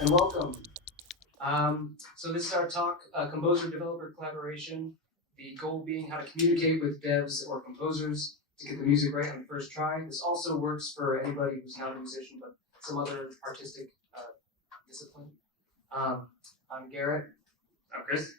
and welcome. So this is our talk, composer-developer collaboration. The goal being how to communicate with devs or composers to get the music right on the first try. This also works for anybody who's not a musician, but some other artistic discipline. I'm Garrett. I'm Chris.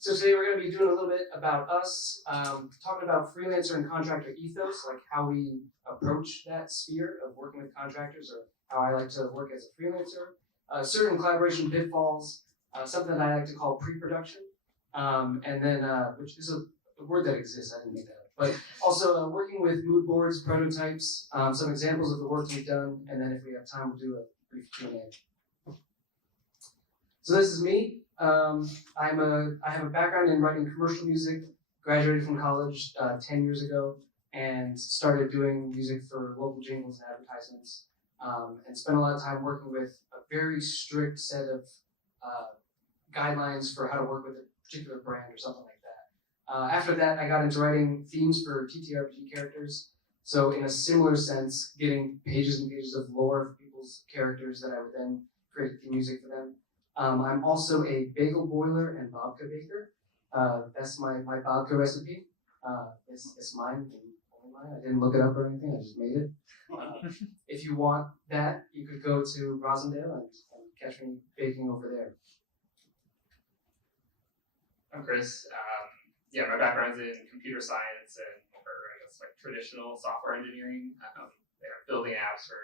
So today we're going to be doing a little bit about us, talking about freelancer and contractor ethos, like how we approach that sphere of working with contractors, or how I like to work as a freelancer. Certain collaboration pitfalls, something that I like to call pre-production, and then which is a word that exists. I didn't make that up. But also working with mood boards, prototypes, some examples of the work we've done, and then if we have time, we'll do a brief Q&A. So this is me. I have a background in writing commercial music, graduated from college 10 years ago, and started doing music for local jingles and advertisements, and spent a lot of time working with a very strict set of guidelines for how to work with a particular brand or something like that. After that, I got into writing themes for TTRPG characters, so in a similar sense, getting pages and pages of lore for people's characters that I would then create theme music for them. I'm also a bagel boiler and babka baker. That's my babka recipe. It's mine, only mine. I didn't look it up or anything. I just made it. If you want that, you could go to Rosendale and catch me baking over there. I'm Chris. My background's in computer science and more, I guess, like traditional software engineering. They're building apps for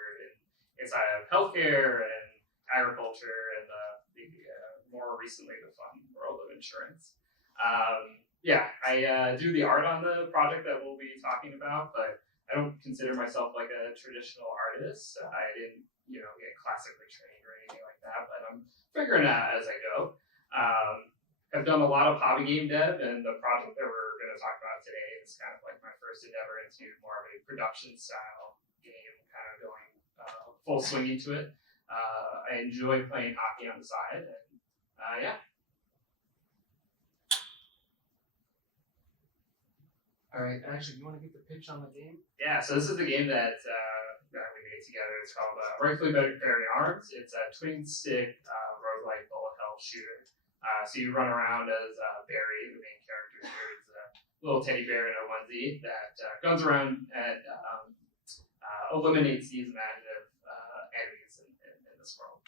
inside of healthcare and agriculture and more recently the fun world of insurance. I do the art on the project that we'll be talking about, but I don't consider myself like a traditional artist. I didn't, get classically trained or anything like that, but I'm figuring it out as I go. I've done a lot of hobby game dev, and the project that we're going to talk about today is kind of like my first endeavor into more of a production style game, kind of going full swing into it. I enjoy playing hockey on the side, and All right, actually, you want to get the pitch on the game? Yeah, so this is the game that we made together. It's called Rightfully Beary Arms. It's a twin-stick roguelike bullet hell shooter. So you run around as Barry, the main character here. It's a little teddy bear in a onesie that guns around and eliminates these imaginative enemies in this world.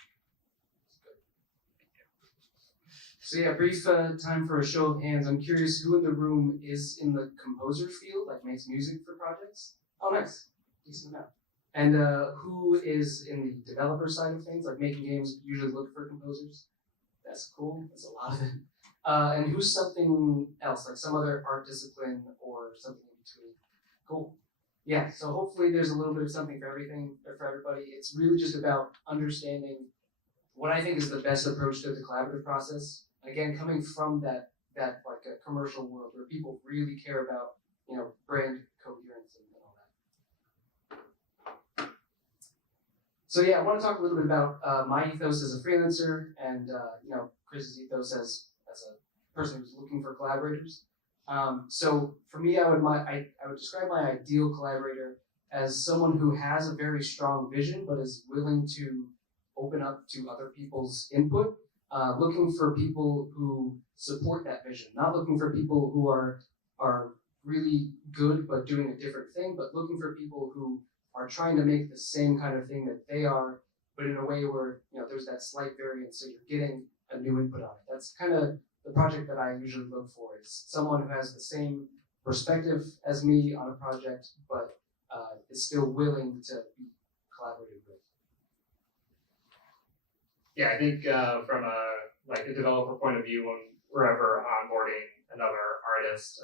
So yeah, brief time for a show of hands. I'm curious who in the room is in the composer field, like makes music for projects? Oh, nice. Decent amount. And who is in the developer side of things, like making games usually look for composers? That's cool. That's a lot of it. And who's something else, like some other art discipline or something in between? Cool. Yeah, so hopefully there's a little bit of something for everything, or for everybody. It's really just about understanding what I think is the best approach to the collaborative process. Again, coming from that like a commercial world where people really care about, brand coherence and all that. So yeah, I want to talk a little bit about my ethos as a freelancer and Chris's ethos as a person who's looking for collaborators. So for me, I would describe my ideal collaborator as someone who has a very strong vision but is willing to open up to other people's input. Looking for people who support that vision, not looking for people who are really good but doing a different thing, but looking for people who are trying to make the same kind of thing that they are, but in a way where there's that slight variance, so you're getting a new input on it. That's kind of the project that I usually look for, is someone who has the same perspective as me on a project, but is still willing to be collaborative with. Yeah, I think from a developer point of view, when we're ever onboarding another artist,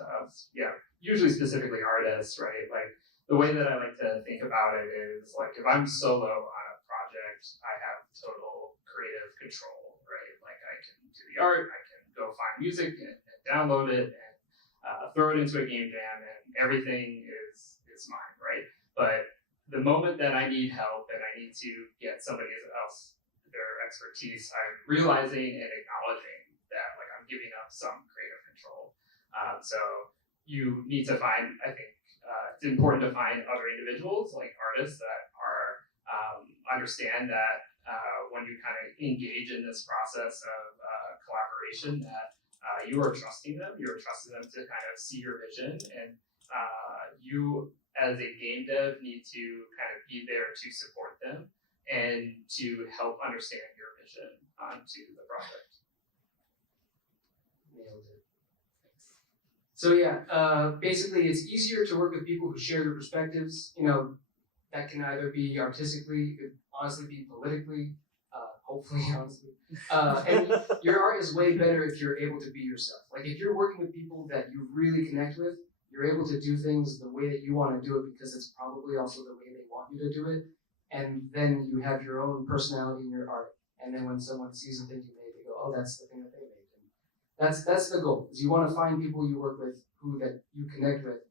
usually specifically artists, right? Like the way that I like to think about it is like if I'm solo on a project, I have total creative control, right? Like I can do the art, I can go find music and download it and throw it into a game jam, and everything is mine, right? But the moment that I need help and I need to get somebody else their expertise, I'm realizing and acknowledging that like I'm giving up some creative control. So you need to find, I think it's important to find other individuals, like artists that are understand that when you kind of engage in this process of collaboration, that you are trusting them. You are trusting them to kind of see your vision, and you, as a game dev, need to kind of be there to support them and to help understand your vision onto the project. Nailed it. So yeah, basically it's easier to work with people who share your perspectives. You know, that can either be artistically, it could honestly be politically, hopefully honestly. And your art is way better if you're able to be yourself. Like if you're working with people that you really connect with, you're able to do things the way that you want to do it because it's probably also the way they want you to do it. And then you have your own personality in your art. And then when someone sees the thing you made, they go, oh, that's the thing that they made. And that's the goal. Is you want to find people you work with who that you connect with,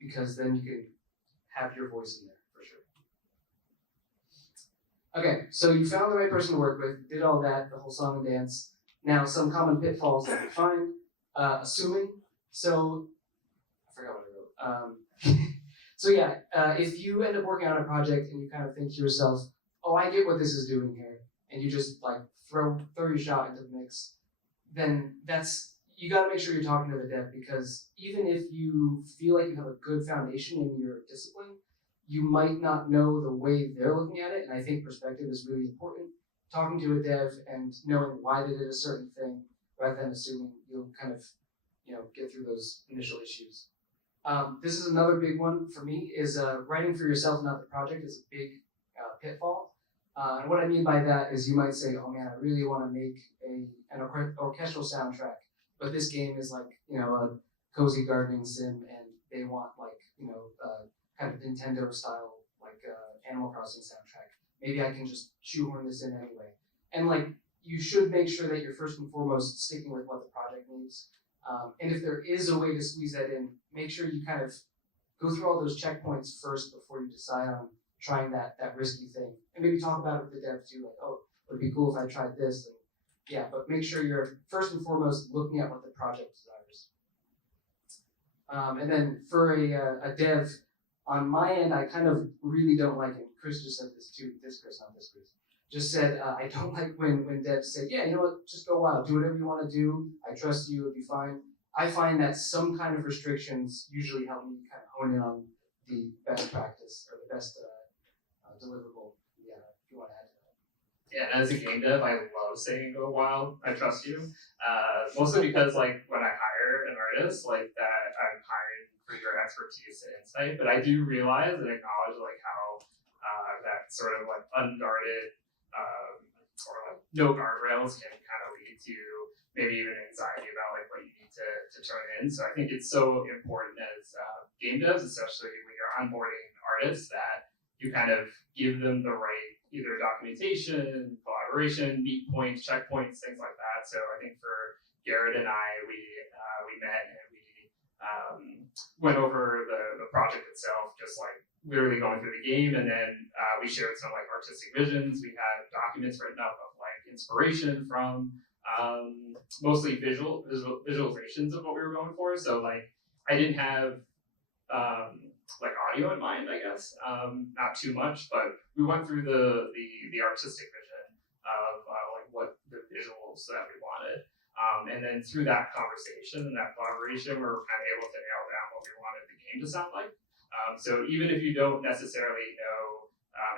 because then you can have your voice in there for sure. Okay, so you found the right person to work with, did all that, the whole song and dance. Now some common pitfalls that you find, assuming. So I forgot what I wrote. So yeah, if you end up working on a project and you kind of think to yourself, oh, I get what this is doing here, and you just like throw your shot into the mix, then you got to make sure you're talking to the dev, because even if you feel like you have a good foundation in your discipline, you might not know the way they're looking at it, and I think perspective is really important. Talking to a dev and knowing why they did a certain thing, rather than assuming, you'll kind of, get through those initial issues. This is another big one for me, is writing for yourself, not the project, is a big pitfall. And what I mean by that is you might say, oh man, I really want to make an orchestral soundtrack, but this game is like, a cozy gardening sim, and they want like, kind of Nintendo style, like Animal Crossing soundtrack. Maybe I can just shoehorn this in anyway. And like, you should make sure that you're first and foremost sticking with what the project needs. And if there is a way to squeeze that in, make sure you kind of go through all those checkpoints first before you decide on trying that risky thing. And maybe talk about it with the dev too, like, oh, it would be cool if I tried this. And yeah, but make sure you're first and foremost looking at what the project desires. And then for a dev, on my end, I kind of really don't like it. Chris just said this too, this Chris, not this Chris. Just said, I don't like when devs say, yeah, you know what, just go wild, do whatever you want to do, I trust you, it'll be fine. I find that some kind of restrictions usually help me kind of hone in on the best practice or the best deliverable. Yeah, if you want to add to that. Yeah, as a game dev, I love saying go wild, I trust you. Mostly because like when I hire an artist, like that I'm hiring for your expertise and insight, but I do realize and acknowledge like how that sort of like unguarded or like no guardrails can kind of lead to maybe even anxiety about like what you need to turn in. So I think it's so important as game devs, especially when you're onboarding artists, that you kind of give them the right either documentation, collaboration, meet points, checkpoints, things like that. So I think for Garrett and I, we met and we went over the project itself, just like literally going through the game, and then we shared some like artistic visions. We had documents written up of like inspiration from mostly visualizations of what we were going for. So like I didn't have like audio in mind, I guess, not too much, but we went through the artistic vision of like what the visuals that we wanted. And then through that conversation and that collaboration, we were kind of able to nail down what we wanted the game to sound like. So even if you don't necessarily know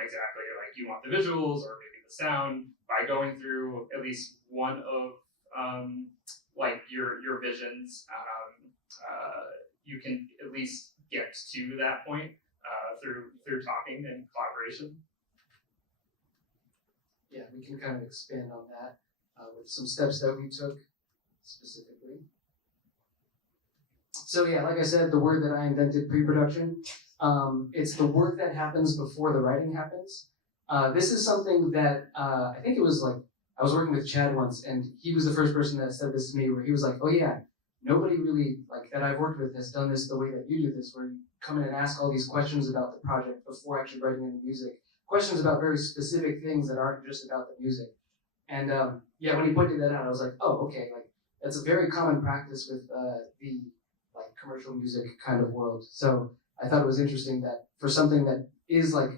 exactly like you want the visuals or maybe the sound, by going through at least one of like your visions, you can at least get to that point through talking and collaboration. Yeah, we can kind of expand on that with some steps that we took specifically. So yeah, like I said, the word that I invented, pre-production, it's the work that happens before the writing happens. This is something that I think it was like, I was working with Chad once, and he was the first person that said this to me, where he was like, oh yeah, nobody really, like, that I've worked with has done this the way that you do this, where you come in and ask all these questions about the project before actually writing any music. Questions about very specific things that aren't just about the music. And yeah, when he pointed that out, I was like, oh, okay, like, that's a very common practice with the like commercial music kind of world. So I thought it was interesting that for something that is like,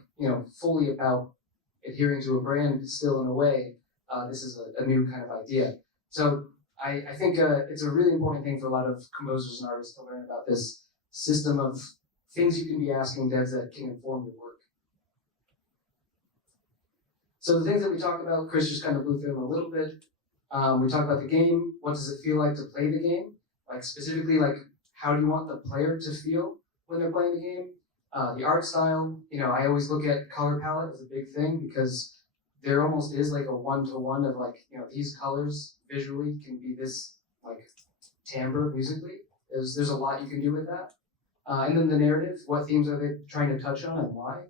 fully about adhering to a brand still in a way, this is a new kind of idea. So I think it's a really important thing for a lot of composers and artists to learn about this system of things you can be asking devs that can inform your work. So the things that we talked about, Chris just kind of blew through them a little bit. We talked about the game. What does it feel like to play the game? Like specifically, like how do you want the player to feel when they're playing the game? The art style, I always look at color palette as a big thing because there almost is like a one-to-one of like, these colors visually can be this like timbre musically. There's a lot you can do with that. And then the narrative, what themes are they trying to touch on and why?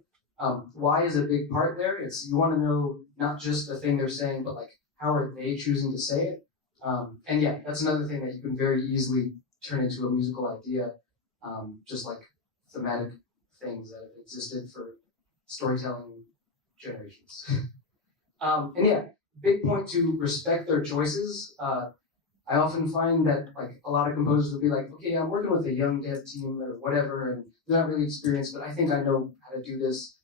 Why is a big part there. It's you want to know not just the thing they're saying, but like how are they choosing to say it? And yeah, that's another thing that you can very easily turn into a musical idea, just like thematic things that have existed for storytelling generations. And yeah, big point to respect their choices. I often find that like a lot of composers will be like, okay, I'm working with a young dev team or whatever, and they're not really experienced, but I think I know how to do this.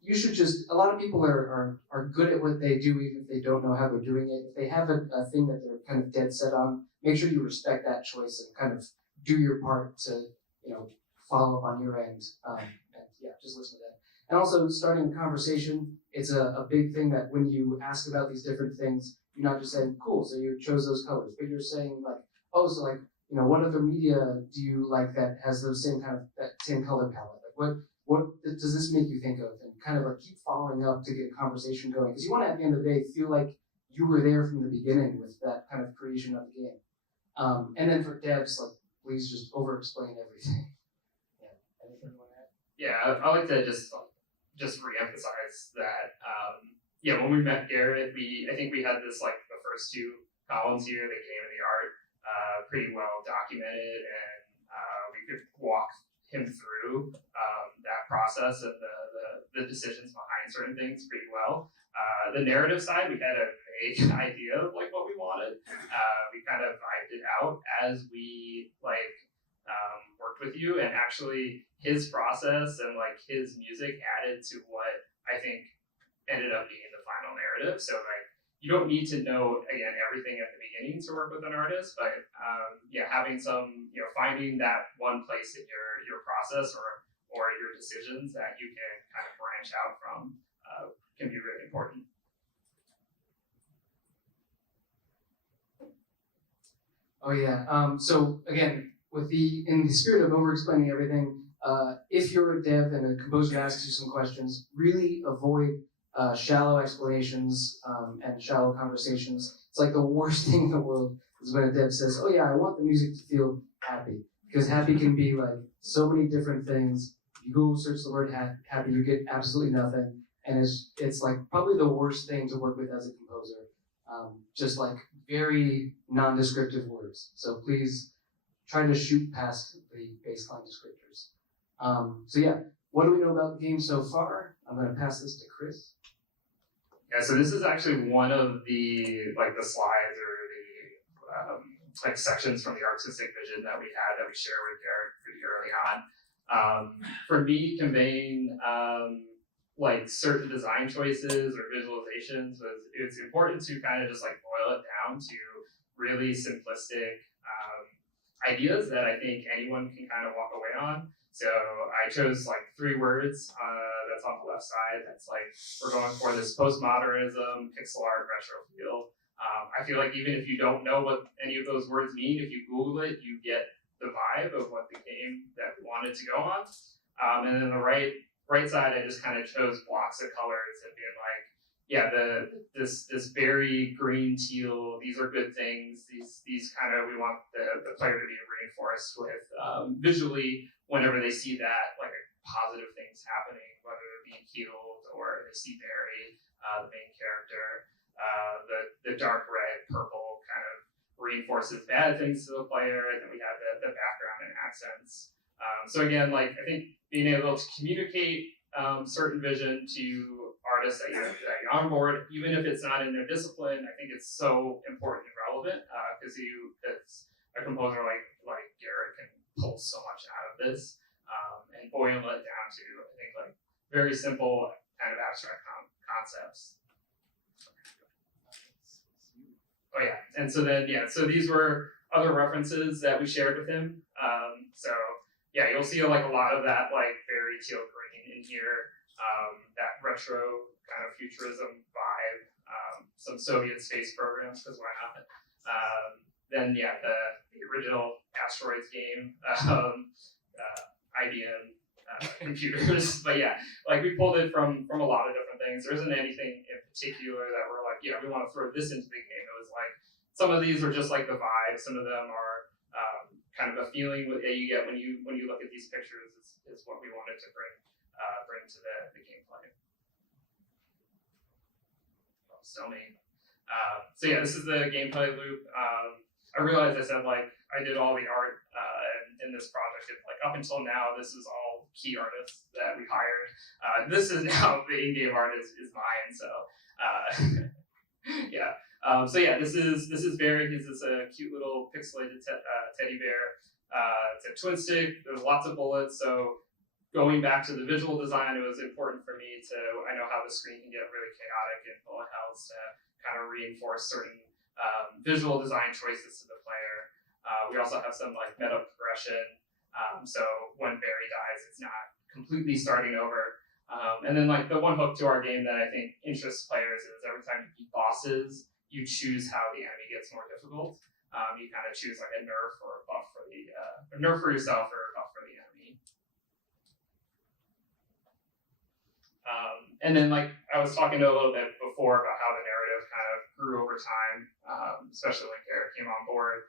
You should a lot of people are good at what they do even if they don't know how they're doing it. If they have a thing that they're kind of dead set on, make sure you respect that choice and kind of do your part to, follow up on your end. And yeah, just listen to that. And also starting a conversation, it's a big thing that when you ask about these different things, you're not just saying, cool, so you chose those colors, but you're saying like, oh, so like, what other media do you like that has those that same color palette? Like what does this make you think of? And kind of like keep following up to get a conversation going. Because you want to, at the end of the day, feel like you were there from the beginning with that kind of creation of the game. And then for devs, like, please just over-explain everything. Yeah. Anything you want to add? Yeah, I like to just re-emphasize that, when we met Garrett, I think we had this, like, the first two columns here, the game and the art, pretty well documented, and we could walk him through that process and the decisions behind certain things pretty well. The narrative side, we had a vague idea of like what we wanted. We kind of vibed it out as we worked with you, and actually his process and like his music added to what I think ended up being the final narrative. So like you don't need to know again everything at the beginning to work with an artist, but having some finding that one place in your process or your decisions that you can kind of branch out from can be really important. Oh yeah. So again, in the spirit of over-explaining everything, if you're a dev and a composer asks you some questions, really avoid shallow explanations and shallow conversations. It's like the worst thing in the world is when a dev says, "Oh yeah, I want the music to feel happy," because happy can be like so many different things. You Google search the word happy, you get absolutely nothing, and it's like probably the worst thing to work with as a composer. Just like very non-descriptive words. So please try to shoot past the baseline descriptors. So yeah, what do we know about the game so far? I'm going to pass this to Chris. Yeah, so this is actually one of the the slides or the sections from the artistic vision that we shared with Garrett pretty early on. For me, conveying certain design choices or visualizations it's important to kind of just like boil it down to really simplistic ideas that I think anyone can kind of walk away on. So I chose like 3 words that's on the left side. That's like, we're going for this postmodernism, pixel art, retro feel. I feel like even if you don't know what any of those words mean, if you Google it, you get the vibe of what the game that we wanted to go on. And then the right side, I just kind of chose blocks of colors and being like, this berry, green, teal, these are good things. These kind of, we want the player to be reinforced with visually whenever they see that, like positive things happening, whether they're being healed or they see Barry, the main character. The dark red, purple kind of reinforces bad things to the player, and then we have the background and accents. So again, like I think being able to communicate certain vision to artists that you onboard, even if it's not in their discipline, I think it's so important and relevant because a composer like Garrett can pull so much out of this and boil it down to I think like very simple kind of abstract concepts. Oh yeah, and so then so these were other references that we shared with him. So yeah, you'll see like a lot of that like very teal green in here, that retro kind of futurism vibe, some Soviet space programs because why not? Then the original Asteroids game, IBM computers, but yeah, like we pulled it from a lot of different things. There isn't anything in particular that we're like, we want to throw this into the game. It was like some of these are just like the vibe. Some of them are kind of a feeling that you get when you look at these pictures. Is what we wanted to bring to the gameplay. Oh, still me. So yeah, this is the gameplay loop. I realized I said like I did all the art in this project. Like up until now, this is all key artists that we hired. This is now the in-game art is mine. So yeah. So yeah, this is Beary. He's this cute little pixelated teddy bear. It's a twin stick. There's lots of bullets. So going back to the visual design, it was important for me I know how the screen can get really chaotic in bullet hells to kind of reinforce certain visual design choices to the player. We also have some like meta progression. So when Beary dies, it's not completely starting over. And then like the one hook to our game that I think interests players is every time you beat bosses, you choose how the enemy gets more difficult. You kind of choose like a nerf or a buff for a nerf for yourself or a buff for the enemy. And then like I was talking a little bit before about how the narrative kind of grew over time, especially when Garrett came on board.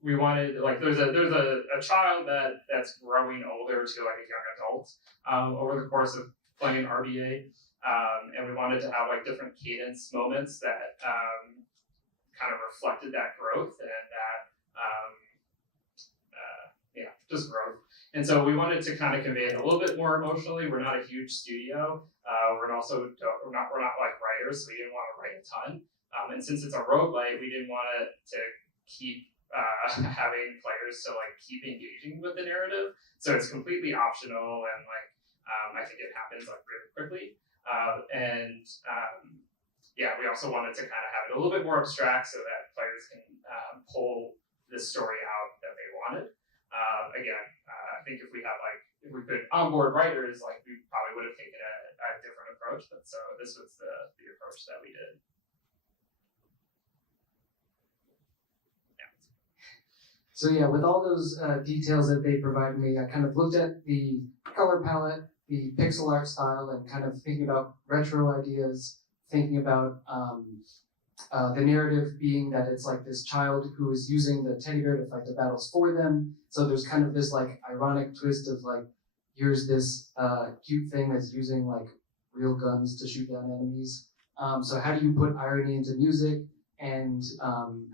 We wanted like there's a child that's growing older to like a young adult over the course of playing RBA. And we wanted to have like different cadence moments that kind of reflected that growth and that just growth. And so we wanted to kind of convey it a little bit more emotionally. We're not a huge studio. We're not like writers, so we didn't want to write a ton. And since it's a roguelite, we didn't want to keep having players to like keep engaging with the narrative. So it's completely optional, and like I think it happens like really quickly. We also wanted to kind of have it a little bit more abstract so that players can pull this story out that they wanted. I think if we could onboard writers, like we probably would have taken a different approach. But so this was the approach that we did. So yeah, with all those details that they provided me, I kind of looked at the color palette, the pixel art style, and kind of thinking about retro ideas, thinking about the narrative being that it's like this child who is using the teddy bear to fight the battles for them. So there's kind of this like ironic twist of like, here's this cute thing that's using like real guns to shoot down enemies. So how do you put irony into music, and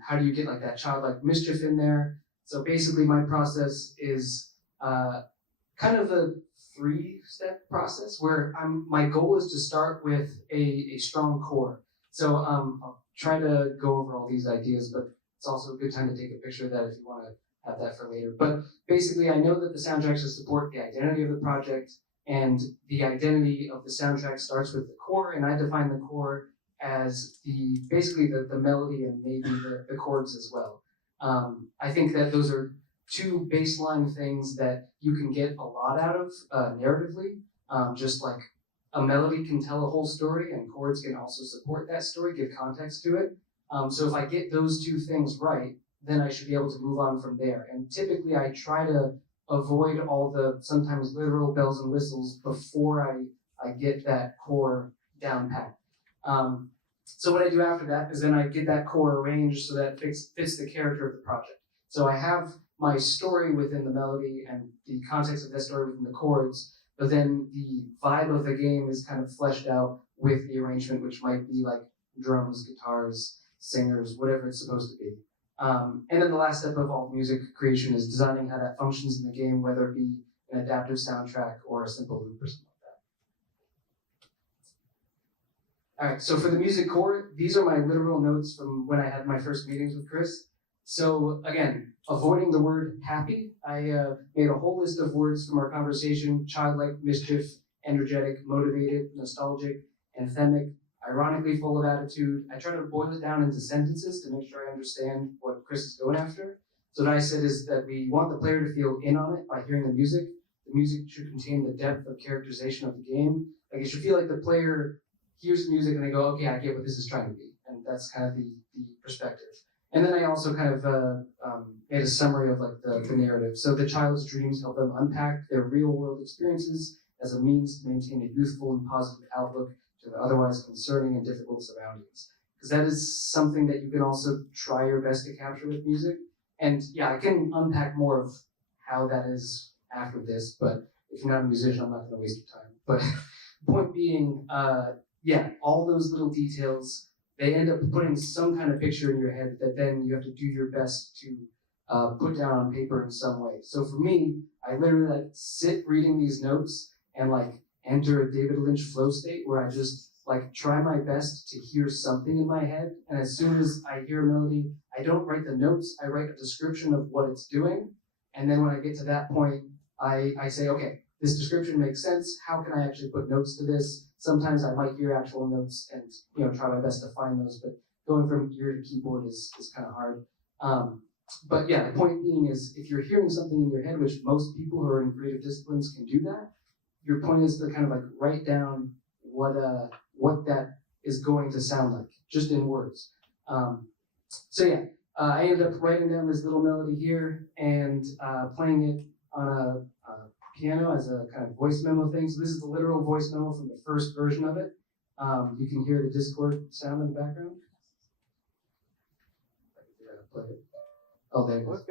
how do you get like that childlike mischief in there? So basically my process is kind of a 3-step process where my goal is to start with a strong core. So I'll try to go over all these ideas, but it's also a good time to take a picture of that if you want to have that for later. But basically I know that the soundtrack should support the identity of the project, and the identity of the soundtrack starts with the core, and I define the core as basically the melody and maybe the chords as well. I think that those are two baseline things that you can get a lot out of narratively. Just like a melody can tell a whole story, and chords can also support that story, give context to it. So if I get those two things right, then I should be able to move on from there. And typically I try to avoid all the sometimes literal bells and whistles before I get that core down pat. So what I do after that is then I get that core arranged so that it fits the character of the project. So I have my story within the melody and the context of that story within the chords, but then the vibe of the game is kind of fleshed out with the arrangement, which might be like drums, guitars, singers, whatever it's supposed to be. And then the last step of all music creation is designing how that functions in the game, whether it be an adaptive soundtrack or a simple loop or something like that. All right, so for the music core, these are my literal notes from when I had my first meetings with Chris. So again, avoiding the word happy, I made a whole list of words from our conversation: childlike, mischief, energetic, motivated, nostalgic, anthemic, ironically full of attitude. I try to boil it down into sentences to make sure I understand what Chris is going after. So what I said is that we want the player to feel in on it by hearing the music. The music should contain the depth of characterization of the game. Like it should feel like the player hears the music and they go, okay, I get what this is trying to be. And that's kind of the perspective. And then I also kind of made a summary of like the narrative. So the child's dreams help them unpack their real world experiences as a means to maintain a youthful and positive outlook to the otherwise concerning and difficult surroundings. Because that is something that you can also try your best to capture with music. And yeah, I can unpack more of how that is after this, but if you're not a musician, I'm not going to waste your time. But point being, yeah, all those little details, they end up putting some kind of picture in your head that then you have to do your best to put down on paper in some way. So for me, I literally like sit reading these notes and like enter a David Lynch flow state where I just like try my best to hear something in my head. And as soon as I hear a melody, I don't write the notes, I write a description of what it's doing. And then when I get to that point, I say, okay, this description makes sense. How can I actually put notes to this? Sometimes I might hear actual notes and try my best to find those, but going from ear to keyboard is kind of hard. But yeah, the point being is if you're hearing something in your head, which most people who are in creative disciplines can do that, your point is to kind of like write down what that is going to sound like, just in words. So yeah, I ended up writing down this little melody here and playing it on a piano as a kind of voice memo thing. So this is the literal voice memo from the first version of it. You can hear the Discord sound in the background. Play it. Oh, there it is.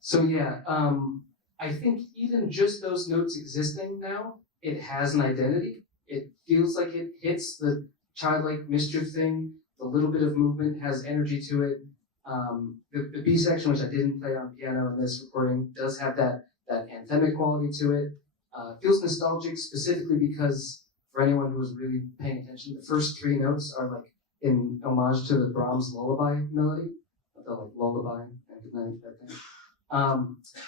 So yeah, I think even just those notes existing now, it has an identity. It feels like it hits the childlike mischief thing. The little bit of movement has energy to it. The B section, which I didn't play on piano in this recording, does have that anthemic quality to it. Feels nostalgic specifically because for anyone who was really paying attention, the first three notes are like in homage to the Brahms lullaby melody, the like lullaby and good night, that thing.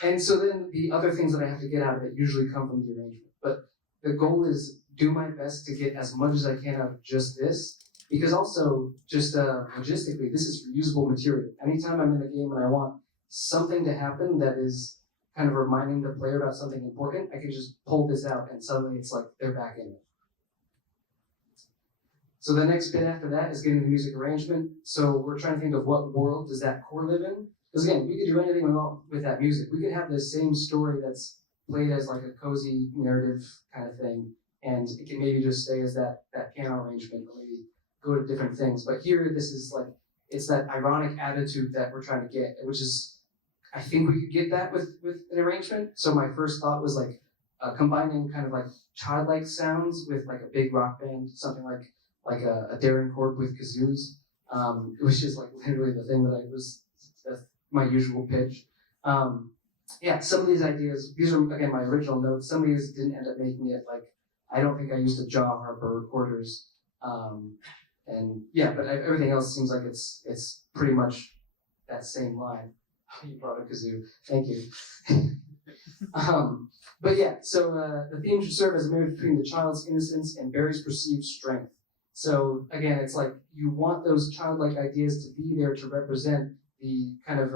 And so then the other things that I have to get out of it usually come from the arrangement. But the goal is do my best to get as much as I can out of just this, because also just logistically, this is reusable material. Anytime I'm in the game and I want something to happen that is kind of reminding the player about something important, I can just pull this out and suddenly it's like they're back in it. So the next bit after that is getting the music arrangement. So we're trying to think of what world does that core live in? Because again, we could do anything we want with that music. We could have the same story that's played as like a cozy narrative kind of thing, and it can maybe just stay as that piano arrangement, or maybe go to different things. But here, this is like, it's that ironic attitude that we're trying to get, which is, I think we could get that with an arrangement. So my first thought was like combining kind of like childlike sounds with like a big rock band, something like a Darren Korb with kazoos, which is like literally the thing that's my usual pitch. Yeah, some of these ideas, these are again my original notes. Some of these didn't end up making it. Like I don't think I used a jaw harper recorders, and yeah, but everything else seems like it's pretty much that same line. You brought a kazoo, thank you. But yeah, so the theme should serve as a marriage between the child's innocence and Beary's perceived strength. So again, it's like you want those childlike ideas to be there to represent the kind of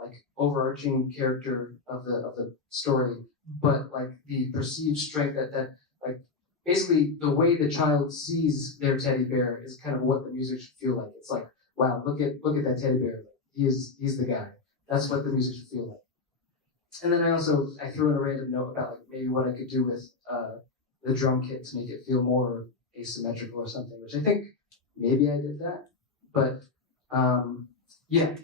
like overarching character of the story, but like the perceived strength that like basically the way the child sees their teddy bear is kind of what the music should feel like. It's like, wow, look at that teddy bear. He's the guy. That's what the music should feel like. And then I threw in a random note about like maybe what I could do with the drum kit to make it feel more asymmetrical or something, which I think maybe I did that, but yeah,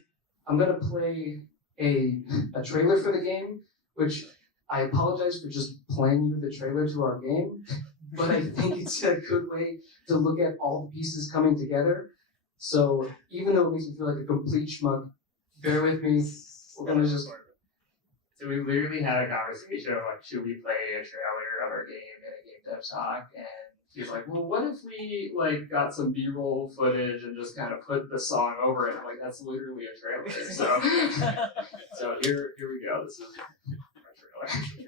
I'm gonna play a trailer for the game, which I apologize for just playing you the trailer to our game, but I think it's a good way to look at all the pieces coming together. So even though it makes me feel like a complete schmuck, bear with me. We're gonna just. So we literally had a conversation of like, should we play a trailer of our game in a game dev talk? And he's like, well, what if we like got some B-roll footage and just kind of put the song over it? I'm like, that's literally a trailer. So, so here we go. This is our trailer.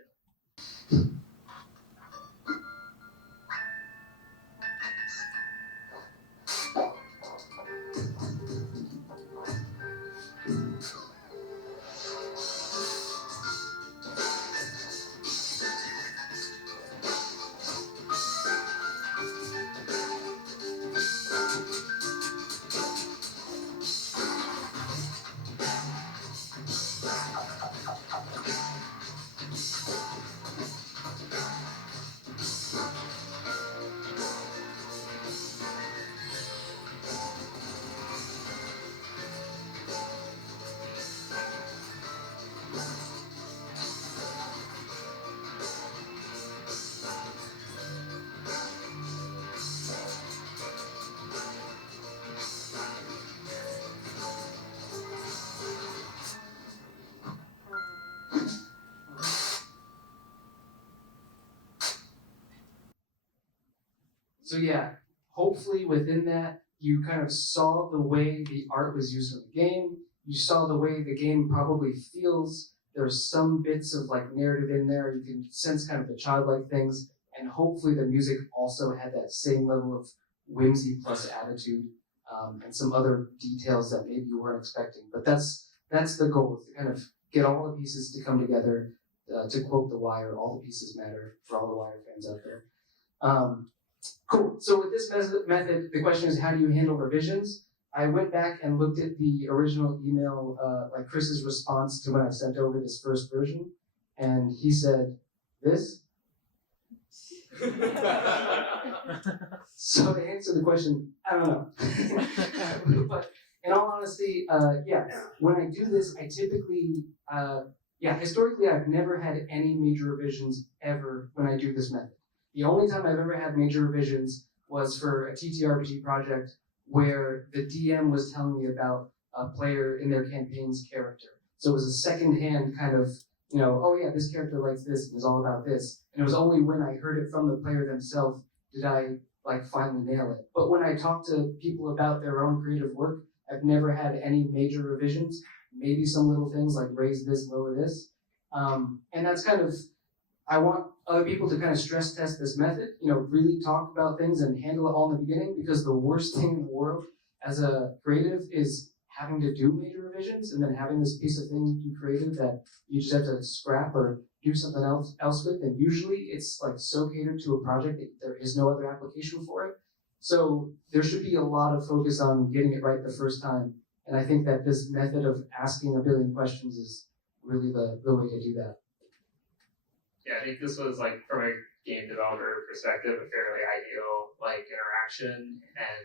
So yeah, hopefully within that, you kind of saw the way the art was used in the game. You saw the way the game probably feels. There's some bits of like narrative in there. You can sense kind of the childlike things, and hopefully the music also had that same level of whimsy plus attitude, and some other details that maybe you weren't expecting. But that's the goal, to kind of get all the pieces to come together. To quote The Wire, all the pieces matter for all the Wire fans out there. Cool. So with this method, the question is, how do you handle revisions? I went back and looked at the original email, like Chris's response to when I sent over this first version, and he said, this? So to answer the question, I don't know. But in all honesty, yeah, when I do this, I typically, historically, I've never had any major revisions ever when I do this method. The only time I've ever had major revisions was for a TTRPG project where the DM was telling me about a player in their campaign's character. So it was a secondhand kind of, oh yeah, this character likes this and is all about this. And it was only when I heard it from the player themselves did I like finally nail it. But when I talk to people about their own creative work, I've never had any major revisions. Maybe some little things like raise this, lower this. And that's kind of, I want other people to kind of stress test this method, really talk about things and handle it all in the beginning, because the worst thing in the world as a creative is having to do major revisions and then having this piece of thing you created that you just have to scrap or do something else with. And usually it's like so catered to a project that there is no other application for it. So there should be a lot of focus on getting it right the first time. And I think that this method of asking a billion questions is really the way to do that. Yeah, I think this was like from a game developer perspective, a fairly ideal like interaction. And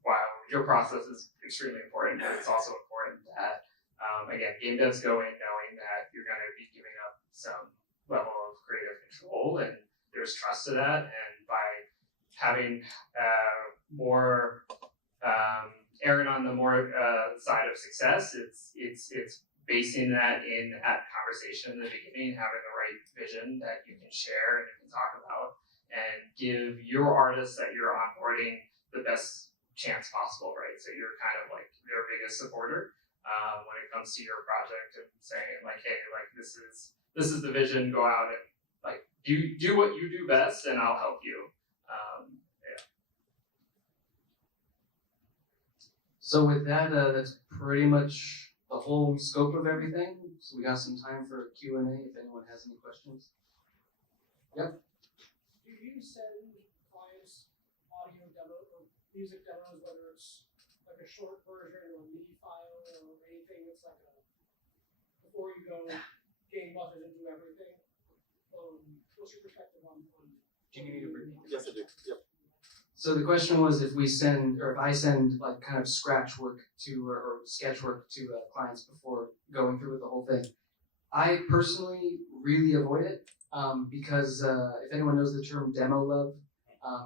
while your process is extremely important, it's also important that again, game devs go in knowing that you're going to be giving up some level of creative control, and there's trust to that. And by having more erring on the more side of success, it's basing that in that conversation in the beginning, having the right vision that you can share and you can talk about, and give your artists that you're onboarding the best chance possible, right? So you're kind of like their biggest supporter when it comes to your project, and saying like, hey, like this is the vision, go out and like do what you do best, and I'll help you. So with that, that's pretty much the whole scope of everything. So we got some time for Q&A if anyone has any questions. Yep. Do you send clients audio demo or music demos, whether it's like a short version or a MIDI file or anything that's like before you go game buzzers and do everything? What's your perspective on Do you need me to repeat? Yes, I do. Yep. So the question was if I send like kind of scratch work to or sketch work to clients before going through with the whole thing. I personally really avoid it because if anyone knows the term demo love,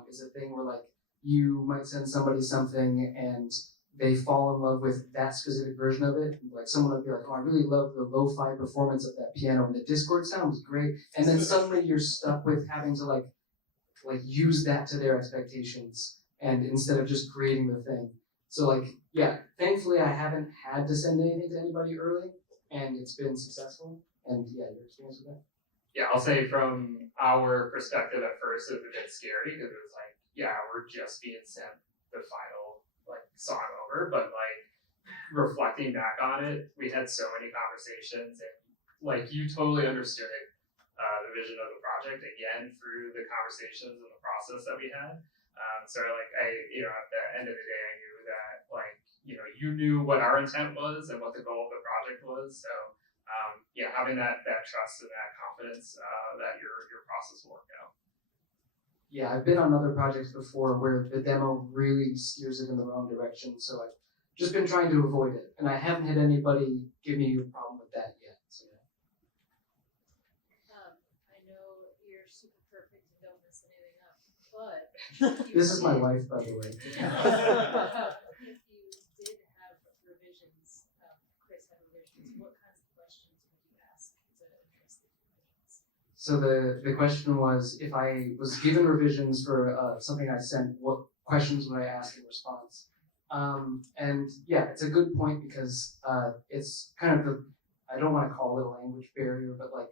it's a thing where like you might send somebody something and they fall in love with that specific version of it. Like someone would be like, oh, I really love the lo-fi performance of that piano and the Discord sound was great. And then suddenly you're stuck with having to like use that to their expectations and instead of just creating the thing. So like, yeah, thankfully I haven't had to send anything to anybody early and it's been successful. And yeah, your experience with that? Yeah, I'll say from our perspective at first it was a bit scary because it was like, yeah, we're just being sent the final like song over, but like reflecting back on it, we had so many conversations and like you totally understood the vision of the project again through the conversations and the process that we had. So like at the end of the day, I knew that like, you knew what our intent was and what the goal of the project was. So having that trust and that confidence that your process will work out. Yeah, I've been on other projects before where the demo really steers it in the wrong direction. So I've just been trying to avoid it. And I haven't had anybody give me a problem with that yet. So, yeah. I know you're super perfect and don't mess anything up, but This is my wife, by the way. if you did have revisions, Chris had revisions, what kinds of questions would you ask to address the revisions? So the question was, if I was given revisions for something I sent, what questions would I ask in response? And yeah, it's a good point because it's kind of I don't want to call it a language barrier, but like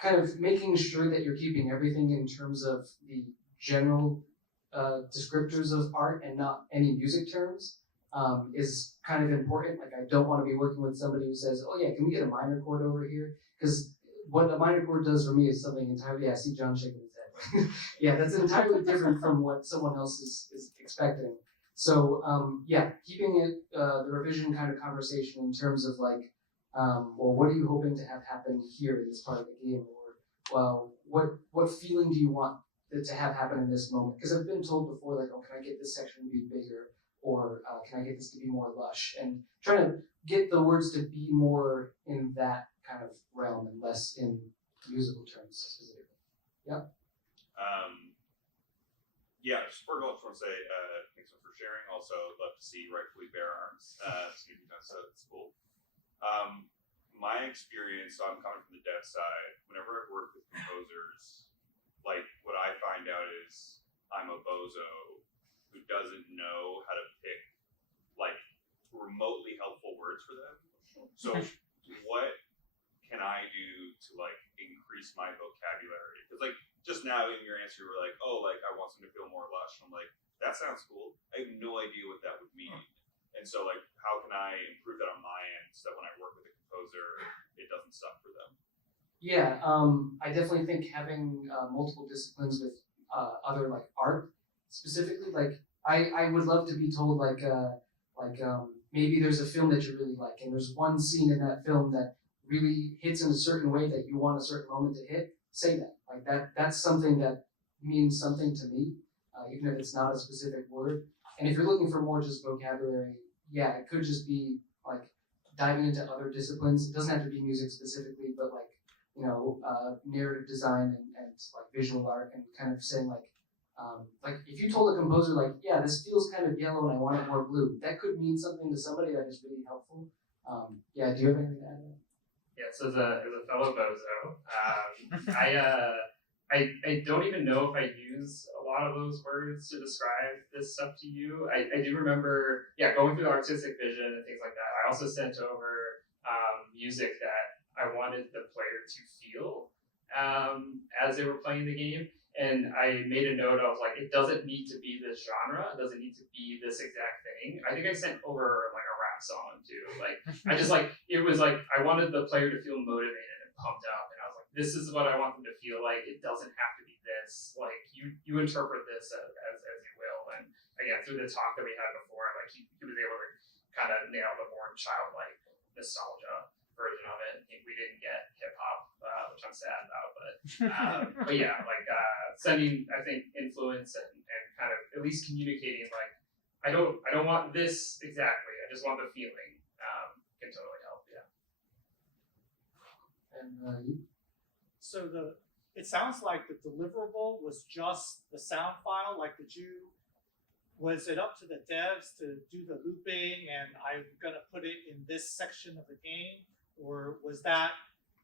kind of making sure that you're keeping everything in terms of the general descriptors of art and not any music terms is kind of important. Like I don't want to be working with somebody who says, oh yeah, can we get a minor chord over here? Because what a minor chord does for me is something entirely, I see John shaking his head. Yeah, that's entirely different from what someone else is expecting. So keeping it, the revision kind of conversation in terms of like, well, what are you hoping to have happen here in this part of the game? Or, well, what feeling do you want to have happen in this moment? Because I've been told before, like, oh, can I get this section to be bigger? Or can I get this to be more lush? And trying to get the words to be more in that kind of realm and less in musical terms specifically. Yeah. First of all, I just want to say thanks for sharing. Also, love to see Rightfully Bear Arms. So it's cool. My experience, so I'm coming from the dev side. Whenever I've worked with composers, like what I find out is I'm a bozo who doesn't know how to pick like remotely helpful words for them. So what can I do to like increase my vocabulary? Because like just now in your answer you were like, oh, like I want them to feel more lush. I'm like, that sounds cool. I have no idea what that would mean. And so like how can I improve that on my end so that when I work with a composer it doesn't suck for them? Yeah, I definitely think having multiple disciplines with other like art specifically, like I would love to be told maybe there's a film that you really like and there's one scene in that film that really hits in a certain way that you want a certain moment to hit. Say that. Like that's something that means something to me, even if it's not a specific word. And if you're looking for more just vocabulary, yeah, it could just be like diving into other disciplines. It doesn't have to be music specifically, but like narrative design and like visual art, and kind of saying like if you told a composer like, yeah, this feels kind of yellow and I want it more blue, that could mean something to somebody that is really helpful. Do you have anything to add to that? Yes, as a fellow bozo, I don't even know if I use a lot of those words to describe this stuff to you. I do remember, going through the artistic vision and things like that. I also sent over music that I wanted the player to feel as they were playing the game. And I made a note of like, it doesn't need to be this genre. It doesn't need to be this exact thing. I think I sent over like a rap song too. Like, I just like, it was like, I wanted the player to feel motivated and pumped up. And I was like, this is what I want them to feel like. It doesn't have to be this. Like, you interpret this as you will. And again, through the talk that we had before, like he was able to kind of nail the more childlike nostalgia version of it. We didn't get hip hop, which I'm sad about, but yeah, like sending, I think, influence and kind of at least communicating like, I don't want this exactly. I just want the feeling. Can totally help. Yeah. And you? So it sounds like the deliverable was just the sound file. Like, did you was it up to the devs to do the looping and I'm gonna put it in this section of the game? Or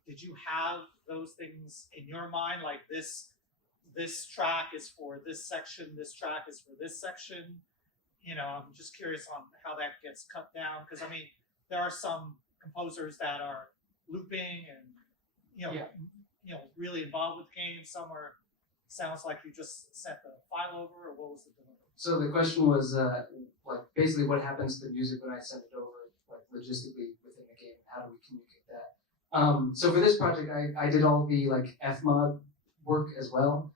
did you have those things in your mind, like this track is for this section, this track is for this section? I'm just curious on how that gets cut down, because I mean, there are some composers that are looping and really involved with the game. Some sounds like you just sent the file over, or what was the delivery? So the question was like basically what happens to the music when I send it over, like logistically within the game. How do we communicate that? So for this project, I did all the like Fmod work as well.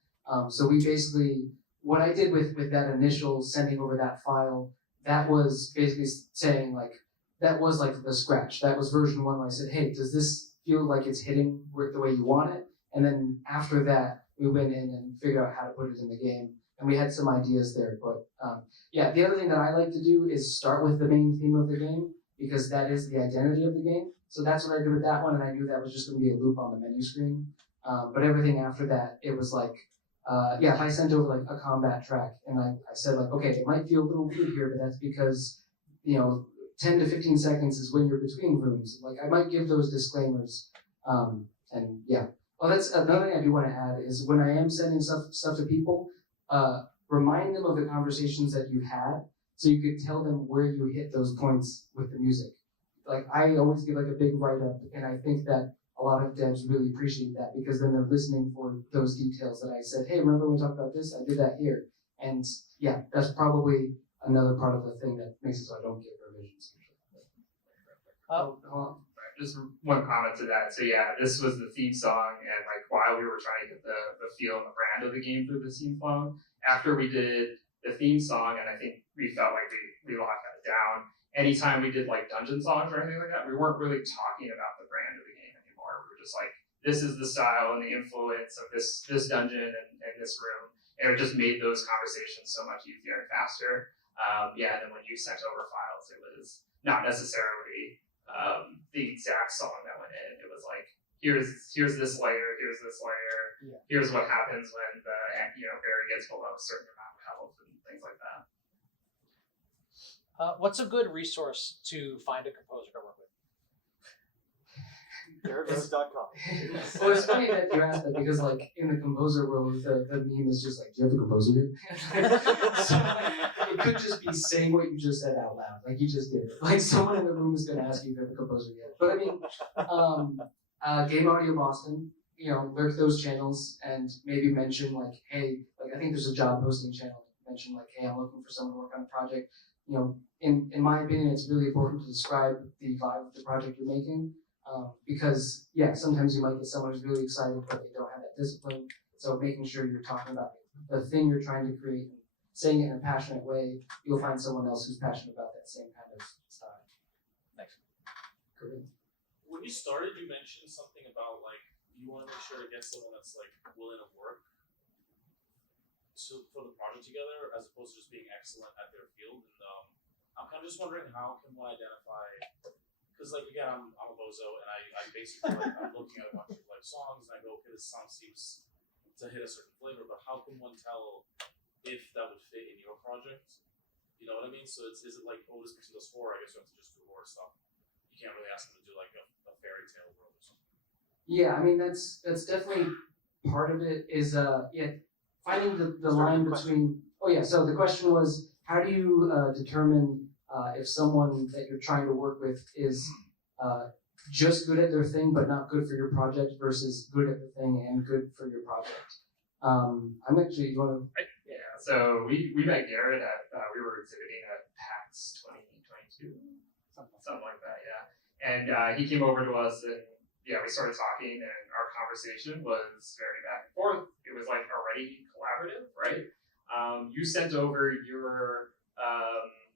So we basically, what I did with that initial sending over that file, that was basically saying like, that was like the scratch. That was version 1 where I said, hey, does this feel like it's hitting the way you want it? And then after that, we went in and figured out how to put it in the game. And we had some ideas there. But the other thing that I like to do is start with the main theme of the game, because that is the identity of the game. So that's what I did with that one, and I knew that was just going to be a loop on the menu screen. But everything after that, it was like, if I sent over like a combat track, and I said like, okay, it might feel a little weird here, but that's because, 10 to 15 seconds is when you're between rooms. Like I might give those disclaimers, and yeah. Oh, that's another thing I do want to add is when I am sending stuff to people, remind them of the conversations that you had, so you could tell them where you hit those points with the music. Like I always give like a big write-up, and I think that a lot of devs really appreciate that, because then they're listening for those details that I said, hey, remember when we talked about this? I did that here. And yeah, that's probably another part of the thing that makes it so I don't get revisions. Just one comment to that. So yeah, this was the theme song, and like while we were trying to get the feel and the brand of the game through the theme song, after we did the theme song, and I think we felt like we locked that down. Anytime we did like dungeon songs or anything like that, we weren't really talking about the brand of the game anymore. We were just like, this is the style and the influence of this dungeon and this room, and it just made those conversations so much easier and faster. And then when you sent over files, it was not necessarily the exact song that went in. It was like, here's this layer, here's what happens when the Beary gets below a certain amount of health and things like that. What's a good resource to find a composer to work with? GarrettRose.com. Well, it's funny that you asked that, because like in the composer world, the meme is just like, do you have a composer here? So it could just be saying what you just said out loud, like you just did. Like someone in the room is going to ask you if you have a composer yet. But I mean, Game Audio Boston, lurk those channels and maybe mention like, hey, like I think there's a job posting channel. Mention like, hey, I'm looking for someone to work on a project. In my opinion, it's really important to describe the vibe of the project you're making. Because sometimes you might get someone who's really excited, but they don't have that discipline. So making sure you're talking about the thing you're trying to create, and saying it in a passionate way, you'll find someone else who's passionate about that same kind of style. Thanks. Corinne. When you started, you mentioned something about like you want to make sure to get someone that's like willing to work for the project together, as opposed to just being excellent at their field. And I'm kind of just wondering, how can one identify? Because like again, I'm a bozo, and I basically like I'm looking at a bunch of like songs, and I go, okay, this song seems to hit a certain flavor, but how can one tell if that would fit in your project? You know what I mean? So is it like, oh, this person does horror, I guess you have to just do horror stuff. You can't really ask them to do like a fairy tale world or something. Yeah, I mean that's definitely part of it. Is finding the line between. Oh yeah, so the question was, how do you determine if someone that you're trying to work with is just good at their thing but not good for your project, versus good at the thing and good for your project? I'm actually, you want to? Yeah, so we met Garrett at, we were exhibiting at PAX 2022, something like that, yeah. And he came over to us, and we started talking, and our conversation was very back and forth. It was like already collaborative, right? You sent over your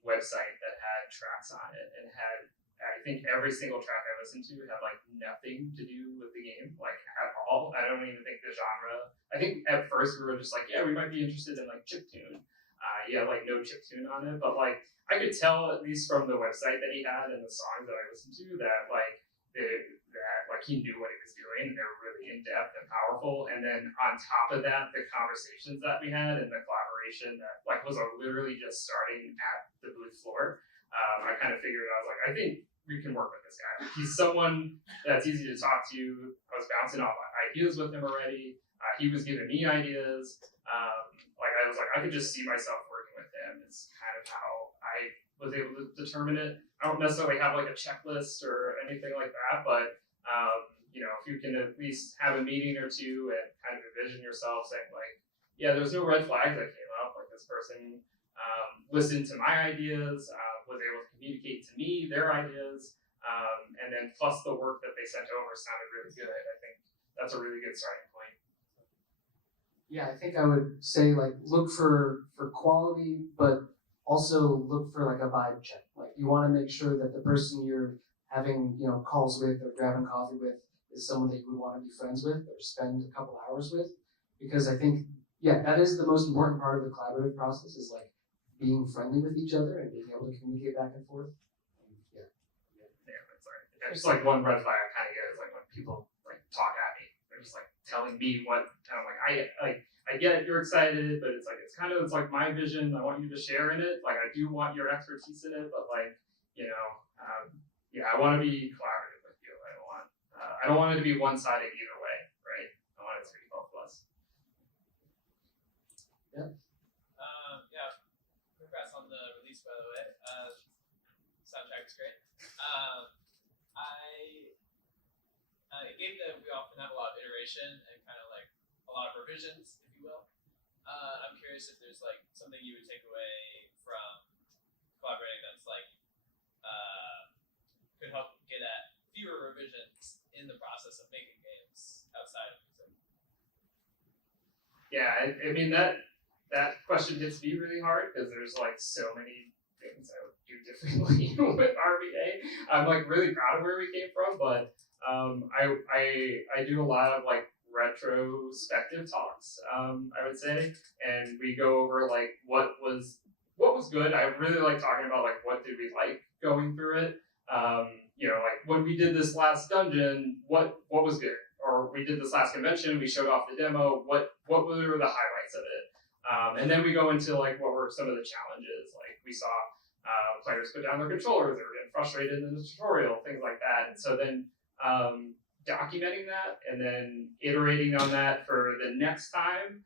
website that had tracks on it, and had, I think every single track I listened to had like nothing to do with the game, like at all. I don't even think the genre. I think at first we were just like, we might be interested in like chiptune. Like no chiptune on it, but like I could tell at least from the website that he had and the songs that I listened to that like he knew what he was doing, and they were really in depth and powerful. And then on top of that, the conversations that we had and the collaboration collaboration that like was literally just starting at the booth floor. I kind of figured, I was like, I think we can work with this guy. He's someone that's easy to talk to. I was bouncing off ideas with him already. He was giving me ideas. Like I was like, I could just see myself working with him. It's kind of how I was able to determine it. I don't necessarily have like a checklist or anything like that, but you know, if you can at least have a meeting or two and kind of envision yourself saying like, yeah, there's no red flags that came up. Like this person listened to my ideas, was able to communicate to me their ideas, and then plus the work that they sent over sounded really good. I think that's a really good starting point. Yeah, I think I would say like look for quality, but also look for like a vibe check. Like you want to make sure that the person you're having, you know, calls with or grabbing coffee with is someone that you would want to be friends with or spend a couple hours with. Because I think, yeah, that is the most important part of the collaborative process is like being friendly with each other and being able to communicate back and forth. Yeah. Yeah, that's right. Yeah, just like one red flag I kind of get is like when people like talk at me. They're just like telling me what, and I'm like, I get it, you're excited, but it's like my vision. I want you to share in it. Like I do want your expertise in it, but like, you know, yeah, I want to be collaborative with you. I don't want it to be one-sided either way, right? I want it to be both of us. Yeah. Yeah. Congrats on the release, by the way. Soundtrack is great. A game that we often have a lot of iteration and kind of like a lot of revisions, if you will. I'm curious if there's like something you would take away from collaborating that's like could help get at fewer revisions in the process of making games outside of music. Yeah, I mean that question hits me really hard because there's like so many things I would do differently with RBA. I'm like really proud of where we came from, but I do a lot of like retrospective talks, I would say, and we go over like what was good. I really like talking about like what did we like going through it. You know, like when we did this last dungeon, what was good? Or we did this last convention, we showed off the demo, what were the highlights of it? And then we go into like what were some of the challenges. Like we saw players put down their controllers, they were getting frustrated in the tutorial, things like that. And so then documenting that and then iterating on that for the next time.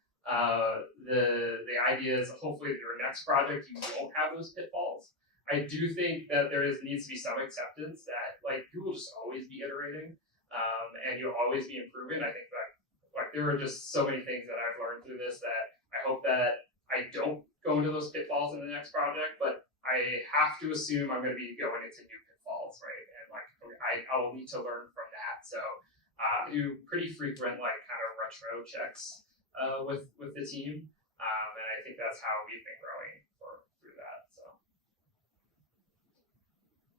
The idea is hopefully your next project you won't have those pitfalls. I do think that needs to be some acceptance that like you will just always be iterating, and you'll always be improving. I think that like there are just so many things that I've learned through this that I hope that I don't go into those pitfalls in the next project, but I have to assume I'm going to be going into new pitfalls, right? And like I will need to learn from that. So I do pretty frequent like kind of retro checks with the team, and I think that's how we've been growing through that. So.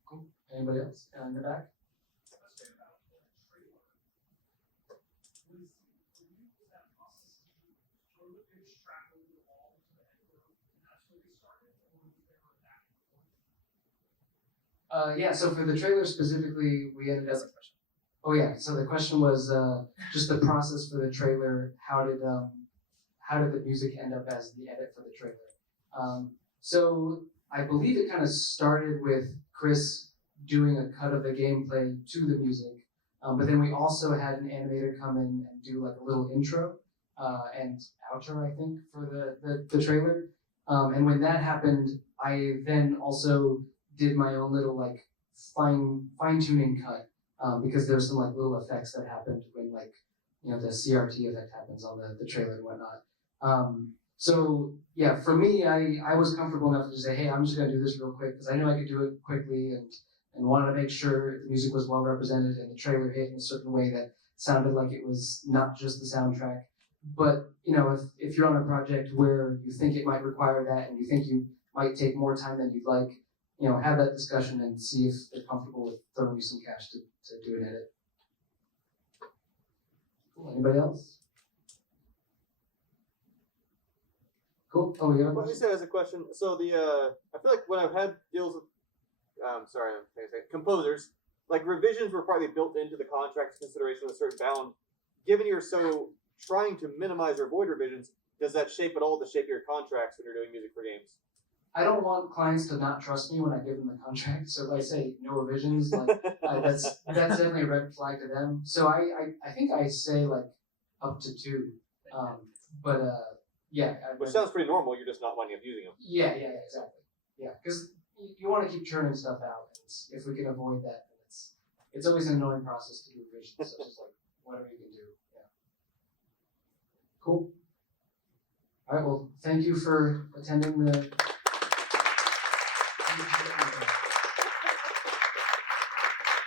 Cool. Anybody else? In the back? Yeah, so for the trailer specifically, we ended up. Oh yeah, so the question was just the process for the trailer. How did the music end up as the edit for the trailer? So I believe it kind of started with Chris doing a cut of the gameplay to the music, but then we also had an animator come in and do like a little intro and outro, I think, for the trailer. And when that happened, I then also did my own little like fine tuning cut because there were some like little effects that happened when like the CRT effect happens on the trailer and whatnot. So yeah, for me, I was comfortable enough to say, hey, I'm just gonna do this real quick because I knew I could do it quickly and wanted to make sure the music was well represented and the trailer hit in a certain way that sounded like it was not just the soundtrack. But if you're on a project where you think it might require that and you think you might take more time than you'd like, have that discussion and see if they're comfortable with throwing you some cash to do an edit. Cool. Anybody else? Cool. Oh, we have a Well, question? Lisa has a question. So I feel like when I've had deals with, composers, like revisions were probably built into the contract consideration with a certain bound. Given you're so trying to minimize or avoid revisions, does that shape at all the shape of your contracts when you're doing music for games? I don't want clients to not trust me when I give them the contract. So if I say no revisions, like that's definitely a red flag to them. So I think I say like up to 2, but yeah. Which sounds pretty normal. You're just not winding up using them. Yeah, exactly. Yeah, because you want to keep churning stuff out. And if we can avoid that, then it's always an annoying process to do revisions. So just like whatever you can do. Yeah. Cool. All right. Well, thank you for attending the